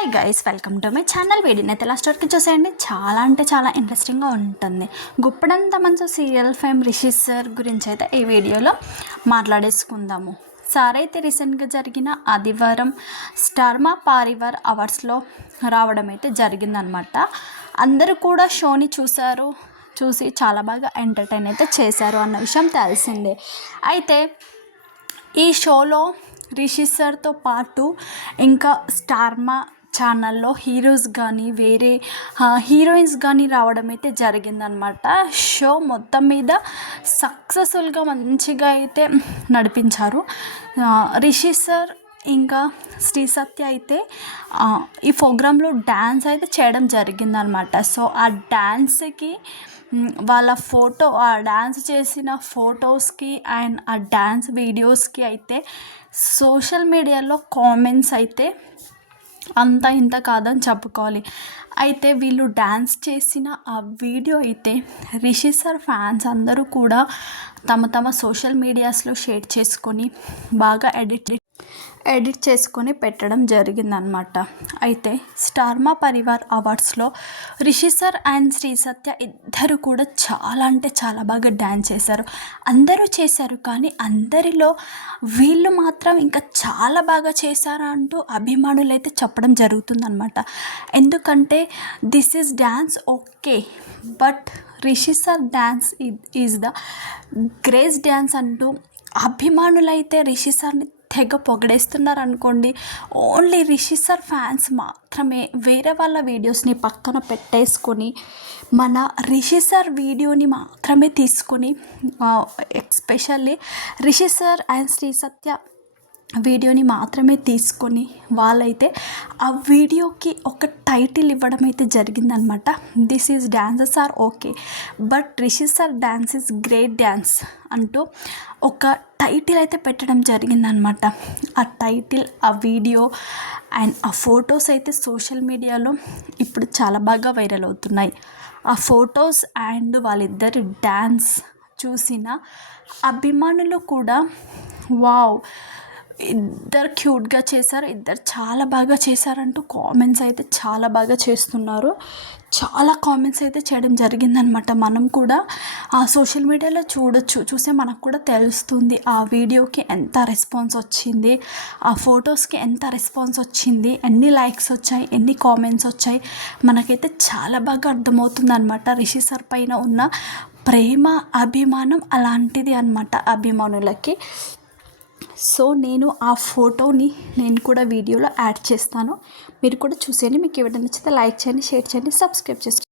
Hi guys, welcome to my channel. వీడియోని అయితే last వరకు చూసేయండి. చాలా అంటే చాలా ఇంట్రెస్టింగ్గా ఉంటుంది. గుప్పడంత మంచి సీరియల్ ఫేమ్ రిషి సార్ గురించి అయితే ఈ వీడియోలో మాట్లాడేసుకుందాము. సార్ అయితే రీసెంట్గా జరిగిన ఆదివారం స్టార్ మా పారివార్ అవార్డ్స్లో రావడం అయితే జరిగిందనమాట. అందరూ కూడా షోని చూసి చాలా బాగా ఎంటర్టైన్ అయితే చేశారు అన్న విషయం తెలిసిందే. అయితే ఈ షోలో రిషి సార్తో పాటు ఇంకా స్టార్ మా ఛానల్లో హీరోస్ కానీ వేరే హీరోయిన్స్ కానీ రావడం అయితే జరిగిందనమాట. షో మొత్తం మీద సక్సెస్ఫుల్గా మంచిగా అయితే నడిపించారు. రిషి సార్ ఇంకా శ్రీ సత్య అయితే ఈ ప్రోగ్రాంలో డ్యాన్స్ అయితే చేయడం జరిగిందనమాట. సో ఆ డ్యాన్స్కి వాళ్ళ ఆ డ్యాన్స్ చేసిన ఫొటోస్కి అండ్ ఆ డ్యాన్స్ వీడియోస్కి అయితే సోషల్ మీడియాలో కామెంట్స్ అయితే అంత ఇంత కాదని చెప్పుకోవాలి. అయితే వీళ్ళు డ్యాన్స్ చేసిన ఆ వీడియో అయితే రిషి సార్ ఫ్యాన్స్ అందరూ కూడా తమ సోషల్ మీడియాస్లో షేర్ చేసుకొని బాగా ఎడిట్ చేసుకొని పెట్టడం జరిగిందనమాట. అయితే స్టార్ మా పరివార్ అవార్డ్స్లో రిషి సార్ అండ్ శ్రీ సత్య ఇద్దరు కూడా చాలా అంటే చాలా బాగా డ్యాన్స్ చేశారు. అందరూ చేశారు, కానీ అందరిలో వీళ్ళు మాత్రం ఇంకా చాలా బాగా చేశారు అంటూ అభిమానులు అయితే చెప్పడం జరుగుతుందనమాట. ఎందుకంటే this is dance okay, but Rishi sir dance is the great dance అంటూ అభిమానులైతే రిషి సార్ని తెగ పొగడేస్తున్నారు అనుకోండి. ఓన్లీ రిషి సార్ ఫ్యాన్స్ మాత్రమే వేరే వాళ్ళ వీడియోస్ని పక్కన పెట్టేసుకొని మన రిషి సార్ వీడియోని మాత్రమే తీసుకొని especially Rishi sir and Sri Satya వీడియోని మాత్రమే తీసుకొని వాళ్ళైతే ఆ వీడియోకి ఒక టైటిల్ ఇవ్వడం అయితే జరిగిందనమాట. This is dances are okay, but Rishi sir dance is great dance అంటూ ఒక టైటిల్ అయితే పెట్టడం జరిగిందనమాట. ఆ టైటిల్, ఆ వీడియో అండ్ ఆ ఫొటోస్ అయితే సోషల్ మీడియాలో ఇప్పుడు చాలా బాగా వైరల్ అవుతున్నాయి. ఆ ఫొటోస్ అండ్ వాళ్ళిద్దరి డ్యాన్స్ చూసిన అభిమానులు కూడా వావ్, ఇద్దరు క్యూట్గా చేశారు, ఇద్దరు చాలా బాగా చేశారంటూ కామెంట్స్ అయితే చాలా బాగా చేస్తున్నారు. చాలా కామెంట్స్ అయితే చేయడం జరిగిందనమాట. మనం కూడా ఆ సోషల్ మీడియాలో చూసే మనకు కూడా తెలుస్తుంది ఆ వీడియోకి ఎంత రెస్పాన్స్ వచ్చింది, ఆ ఫొటోస్కి ఎంత రెస్పాన్స్ వచ్చింది, ఎన్ని లైక్స్ వచ్చాయి, ఎన్ని కామెంట్స్ వచ్చాయి, మనకైతే చాలా బాగా అర్థమవుతుంది అనమాట. రిషి సార్ పైన ఉన్న ప్రేమ అభిమానం అలాంటిది అనమాట అభిమానులకి. సో నేను ఆ ఫోటోని కూడా వీడియోలో యాడ్ చేస్తాను, మీరు కూడా చూసేయండి. మీకు ఏమైనా నచ్చితే లైక్ చేయండి, షేర్ చేయండి, సబ్స్క్రైబ్ చేసుకోండి.